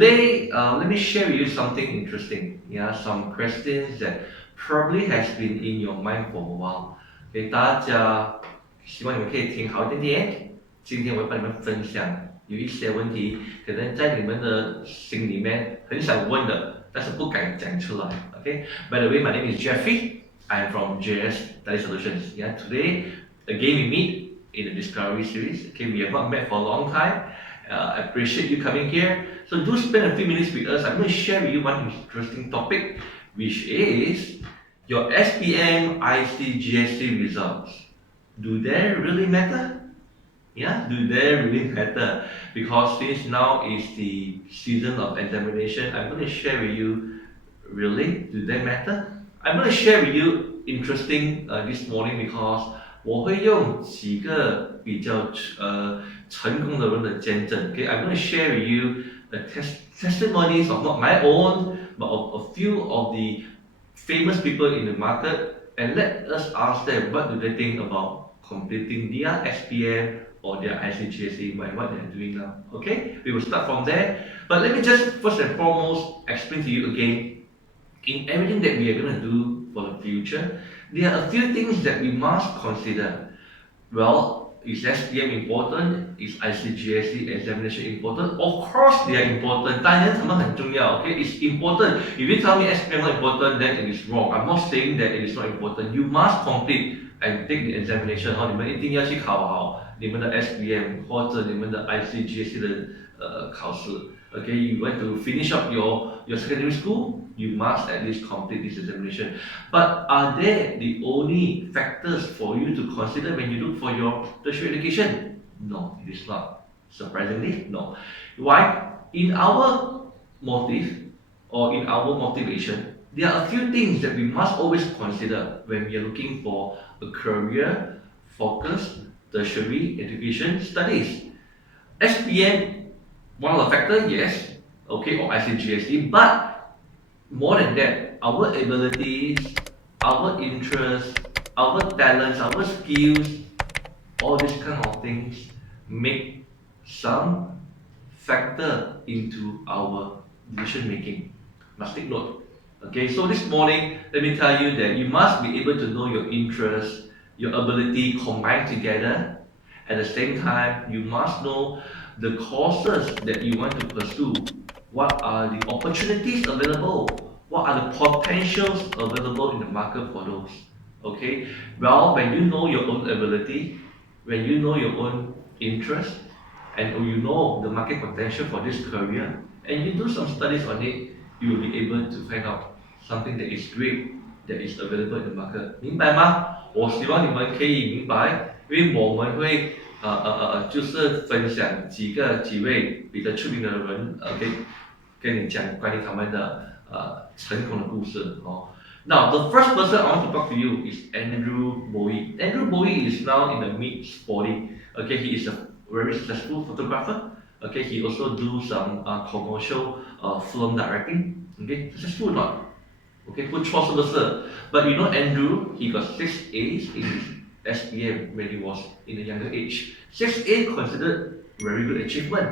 Today, let me share with you something interesting. Yeah, some questions that probably has been in your mind for a while. 给大家希望你们可以听好一点点。今天我会帮你们分享有一些问题，可能在你们的心里面很想问的，但是不敢讲出来。Okay. By the way, my name is Jeffrey. I'm from JS Study Solutions. Yeah, today again we meet in the Discovery series. Okay, we have not met for a long time. I appreciate you coming here. So do spend a few minutes with us. I'm going to share with you one interesting topic, which is your SPM IGCSE results. Do they really matter? Yeah, do they really matter? Because since now is the season of examination, I'm going to share with you, really, do they matter? I'm going to share with you interesting this morning because 我会用几个比较成功的人的见证 Okay, I'm going to share with you the testimonies of not my own, but of a few of the famous people in the market, and let us ask them what do they think about completing their SPM or their IGCSE by what they're doing now. Okay, we will start from there. But let me just first and foremost explain to you again, in everything that we are going to do for the future, there are a few things that we must consider. Well, is SPM important? Is IGCSE examination important? Of course they are important. 当然他们很重要, okay? It's important. If you tell me SPM not important, then it is wrong. I'm not saying that it is not important. You must complete and take the examination. 你们一定要去考好你们的 SPM 或者你们的 IGCSE 的考试. Okay, you want to finish up your secondary school, you must at least complete this examination. But are they the only factors for you to consider when you look for your tertiary education? No, it is not. Surprisingly, no. Why? In our motive or in our motivation, there are a few things that we must always consider when we are looking for a career focused tertiary education studies. SPM, one of the factors, yes, okay, or IGCSE, but more than that, our abilities, our interests, our talents, our skills, all these kind of things make some factor into our decision making. Must take note. Okay, so this morning, let me tell you that you must be able to know your interests, your ability combined together. At the same time, you must know the courses that you want to pursue. What are the opportunities available? What are the potentials available in the market for those? Okay, well, when you know your own ability, when you know your own interest, and you know the market potential for this career, and you do some studies on it, you will be able to find out something that is great, that is available in the market. 明白吗？我希望你们可以明白，因为我们会就是分享几位比较出名的人跟你讲关于他们的成功的故事。Now, the first person I want to talk to you is Andrew Bowie. Andrew Bowie is now in the mid 40. Okay, he is a very successful photographer. Okay, he also do some commercial film directing. Okay, successful or not? Okay, 不错是不是? But you know Andrew, he got 6 A's in his SPM when he was in a younger age. 6 A considered very good achievement.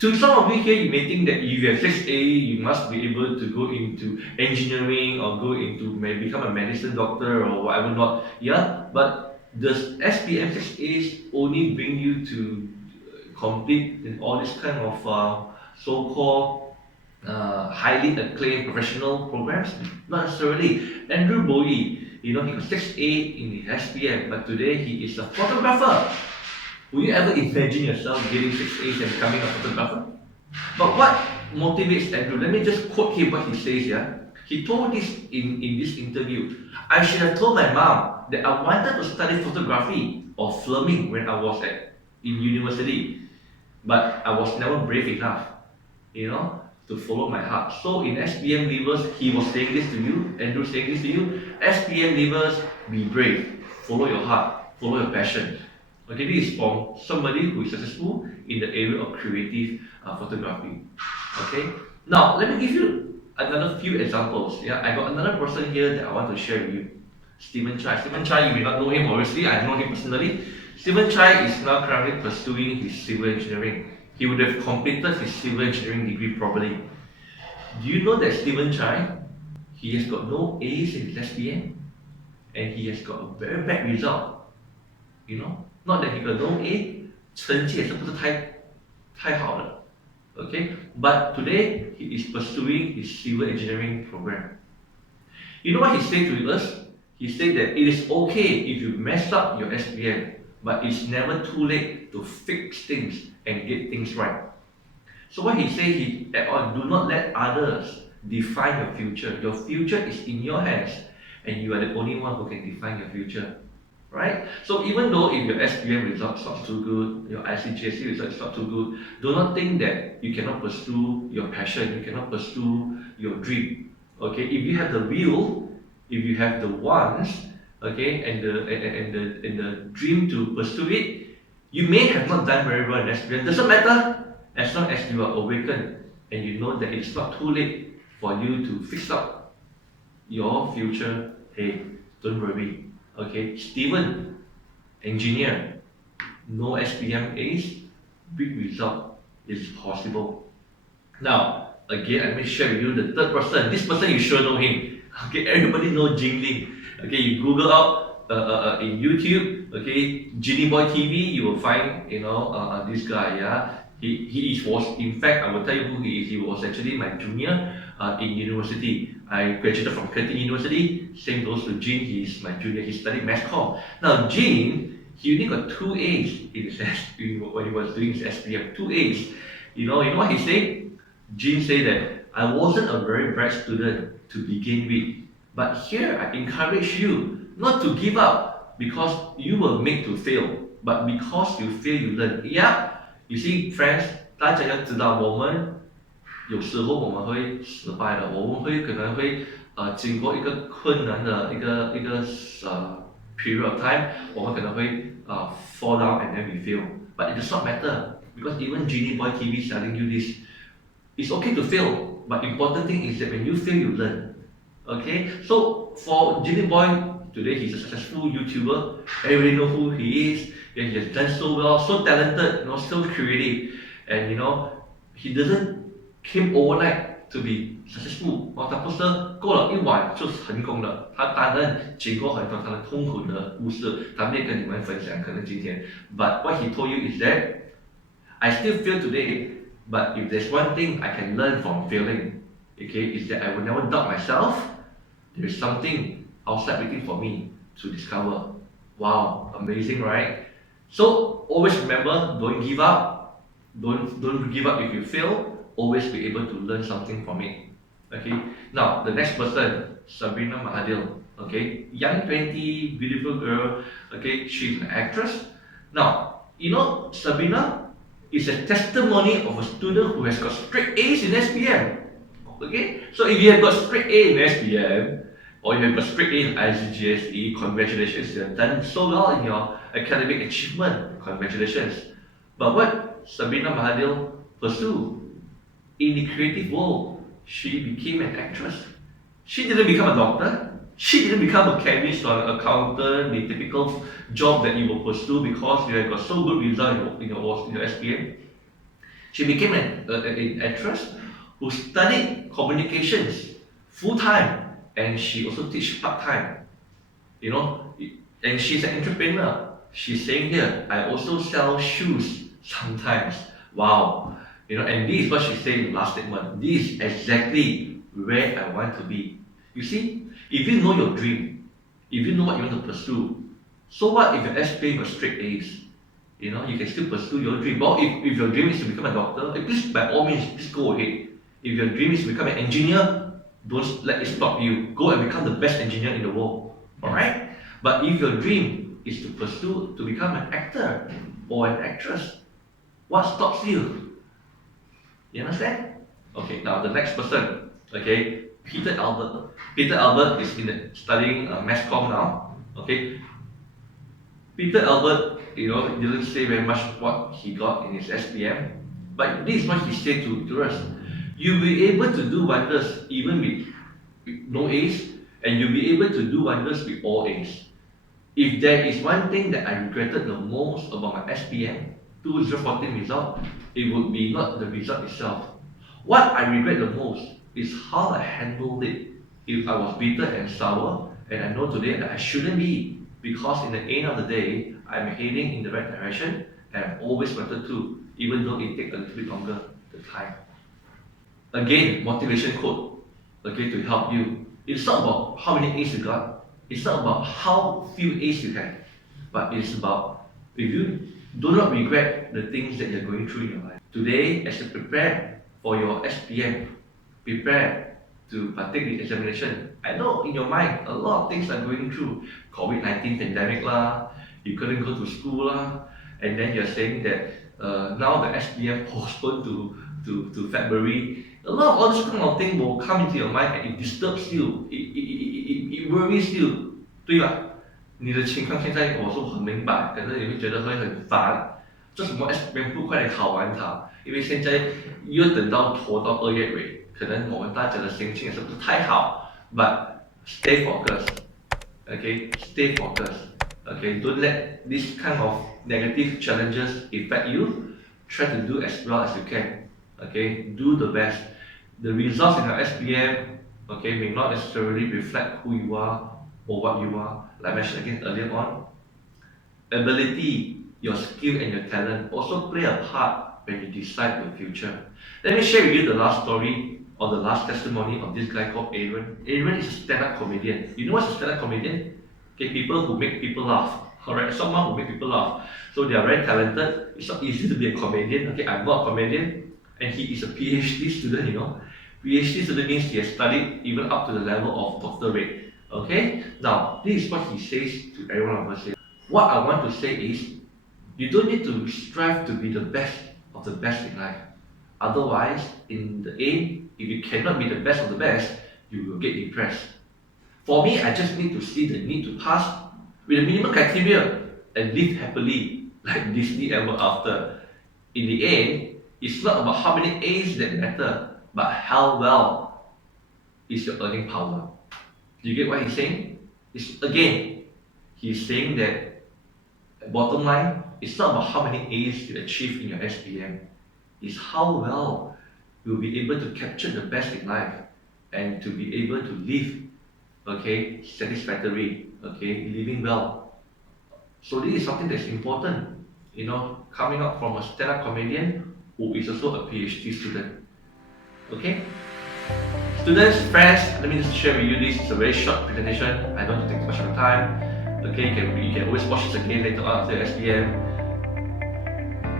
To some of you here, you may think that if you have 6 A, you must be able to go into engineering or go into maybe become a medicine doctor or whatever not. Yeah, but does SPM 6 A's only bring you to complete all this kind of so-called highly acclaimed professional programs? Not necessarily. Andrew Bowie, you know, he got 6 A in his SPM, but today he is a photographer. Will you ever imagine yourself getting 6 A's and becoming a photographer? But what motivates Andrew? Let me just quote him what he says here. He told this in this interview. I should have told my mom that I wanted to study photography or filming when I was in university. But I was never brave enough, you know, to follow my heart. So in SPM levels, he was saying this to you, Andrew saying this to you, SPM levels, be brave, follow your heart, follow your passion. Okay, this is from somebody who is successful in the area of creative photography. Okay, now let me give you another few examples. Yeah, I got another person here that I want to share with you. Stephen Chai. Stephen Chai, you may not know him obviously, I know him personally. Stephen Chai is now currently pursuing his civil engineering. he would have completed his civil engineering degree properly. Do you know that Stephen Chai, he has got no A's in his SPM and he has got a very bad result. You know, not that he got no A, 成绩也是不是太好的 okay? But today he is pursuing his civil engineering program. You know what he said to us? He said that it is okay if you mess up your SPM, but it's never too late to fix things and get things right. So what he said, do not let others define your future. Your future is in your hands, and you are the only one who can define your future. Right? So even though if your SPM results not too good, your IGCSE results not too good, do not think that you cannot pursue your passion, you cannot pursue your dream. Okay, if you have the will, if you have the wants, okay, and the dream to pursue it, you may have not done very well in SPM. Doesn't matter as long as you are awakened and you know that it's not too late for you to fix up your future. Hey, don't worry. Okay, Steven, engineer, no SPM A's, big result is possible. Now, again, I may share with you the third person. This person you sure know him. Okay, everybody know Jing Ling. Okay, you Google out in YouTube. Okay, Genie Boy TV, you will find this guy. Yeah, was in fact I will tell you who he is. He was actually my junior in university. I graduated from Curtin University. Same goes to Jean. He's my junior. He studied mass comm. Now Jean, he only got 2 A's in his when he was doing his SPM. 2 A's. You know what he said? Jean said that I wasn't a very bright student to begin with, but here I encourage you not to give up because you were made to fail, but because you fail, you learn. Yeah, you see, friends, 大家要知道我们。有时候我们会失败的，我们可能会经过一个困难的一个period of time，我们可能会fall down and then we fail. But it does not matter because even Genie Boy TV is telling you this. It's okay to fail, but important thing is that when you fail, you learn. Okay, so for Genie Boy today, he's a successful YouTuber. Everybody know who he is. And he has done so well, so talented, so creative, and he doesn't came overnight to be successful. 他不是过了一晚就成功了，他当然经过很多他的痛苦的故事，他没跟你们分享，可能今天。But what he told you is that I still fail today, but if there's one thing I can learn from failing, okay, is that I will never doubt myself. There is something outside waiting for me to discover. Wow, amazing, right? So always remember, don't give up. Don't give up if you fail. Always be able to learn something from it. Okay. Now the next person, Sabrina Mahadil. Okay, young 20, beautiful girl. Okay, she's an actress. Now Sabrina is a testimony of a student who has got straight A's in SPM. Okay, so if you have got straight A in SPM or you have got straight A in IGCSE, congratulations, you have done so well in your academic achievement. Congratulations. But what Sabrina Mahadil pursued? In the creative world, she became an actress. She didn't become a doctor. She didn't become a chemist or an accountant, the typical job that you will pursue because you have got so good result in your SPM. She became an actress who studied communications full time, and she also teach part time. And she's an entrepreneur. She's saying here, I also sell shoes sometimes. Wow. And this is what she said in the last statement. This is exactly where I want to be. You see, if you know your dream, if you know what you want to pursue, so what if your SPM got straight A's? You can still pursue your dream. Or if your dream is to become a doctor, please by all means, please go ahead. If your dream is to become an engineer, don't let it stop you. Go and become the best engineer in the world. Alright? But if your dream is to pursue to become an actor or an actress, what stops you? You understand? Okay, now the next person, okay, Peter Albert. Peter Albert is studying mass comm now. Okay, Peter Albert, didn't say very much what he got in his SPM, but this is what he said to us. You'll be able to do wonders even with no A's, and you'll be able to do wonders with all A's. If there is one thing that I regretted the most about my SPM, 2014 result, it would be not the result itself. What I regret the most is how I handled it. If I was bitter and sour, and I know today that I shouldn't be, because in the end of the day, I'm heading in the right direction, and I've always wanted to, even though it takes a little bit longer the time. Again, motivation quote, okay, to help you. It's not about how many A's you got, it's not about how few A's you had, but it's about if you do not regret the things that you're going through in your life. Today, as you prepare for your SPM, prepare to partake in the examination. I know in your mind a lot of things are going through. COVID-19 pandemic lah, you couldn't go to school lah, and then you're saying that now the SPM postponed to February. A lot of all this kind of thing will come into your mind and it disturbs you, it worries you, 对吧？你的情况现在我说很明白，可是你会觉得会很烦，这什么 SPM 不快点考完它？因为现在又等到拖到2月尾，可能我们大家的心情也是不是太好。But stay focused, okay? Stay focused, okay? Don't let this kind of negative challenges affect you. Try to do as well as you can, okay? Do the best. The results in your SPM, okay, may not necessarily reflect who you are or what you are. Like I mentioned again earlier on, ability, your skill and your talent also play a part when you decide your future. Let me share with you the last story or the last testimony of this guy called Aaron. Aaron is a stand-up comedian. You know what's a stand-up comedian? Okay, people who make people laugh. Alright, someone who make people laugh. So they are very talented. It's not easy to be a comedian. Okay, I'm not a comedian, and he is a PhD student. You know, PhD student means he has studied even up to the level of doctorate. Okay, now this is what he says to every one of us. What I want to say is, you don't need to strive to be the best of the best in life. Otherwise, in the end, if you cannot be the best of the best, you will get depressed. For me, I just need to see the need to pass with the minimum criteria and live happily, like Disney ever after. In the end, it's not about how many A's that matter, but how well is your earning power. Do you get what he's saying? Again, he's saying that bottom line, it's not about how many A's you achieve in your SPM. It's how well you'll be able to capture the best in life and to be able to live, okay, satisfactory, okay, living well. So this is something that's important, you know, coming up from a stand-up comedian who is also a PhD student. Okay? Students, friends, let me just share with you this. It's a very short presentation. I don't want to take too much of your time. Okay, you can always watch this again later on after SPM.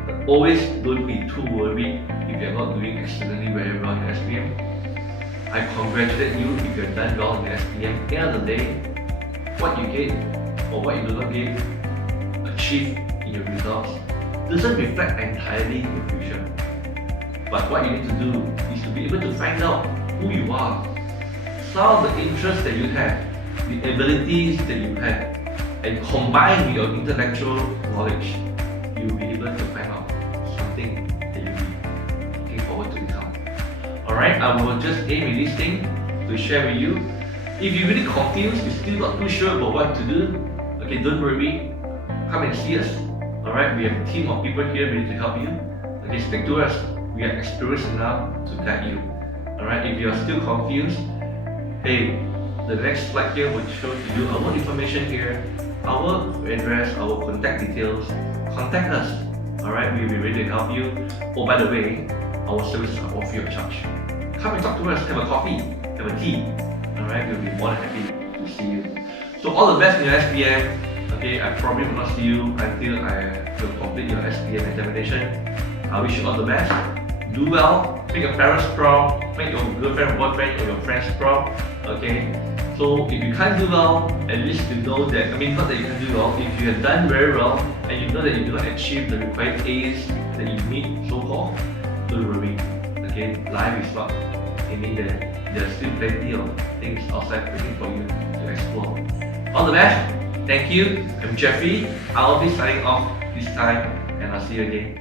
But always don't be too worried if you're not doing excellently very well in SPM. I congratulate you if you're done well in SPM. At the end of the day, what you get or what you do not get achieved in your results doesn't reflect entirely your future. But what you need to do is to be able to find out who you are, some of the interests that you have, the abilities that you have, and combine with your intellectual knowledge, you'll be able to find out something that you'll be looking forward to become. Alright, I will just aim with this thing to share with you. If you're really confused, you're still not too sure about what to do, okay, don't worry, come and see us. Alright, we have a team of people here ready to help you. Okay, stick to us. We are experienced enough to guide you. Alright, if you are still confused, hey, the next slide here will show to you our information here, our address, our contact details. Contact us. Alright, we'll be ready to help you. Oh, by the way, our services are all free of charge. Come and talk to us, have a coffee, have a tea. Alright, we'll be more than happy to see you. So all the best in your SPM. Okay, I probably will not see you until I will complete your SPM examination. I wish you all the best. Do well, make your parents proud, make your girlfriend, boyfriend, or your friends proud. Okay? So if you can't do well, at least you know that, not that you can do well, if you have done very well and you know that you do not achieve the required A's that you need, so-called, don't worry. Okay? Life is not ending there. There are still plenty of things outside waiting for you to explore. All the best. Thank you. I'm Jeffrey. I'll be signing off this time and I'll see you again.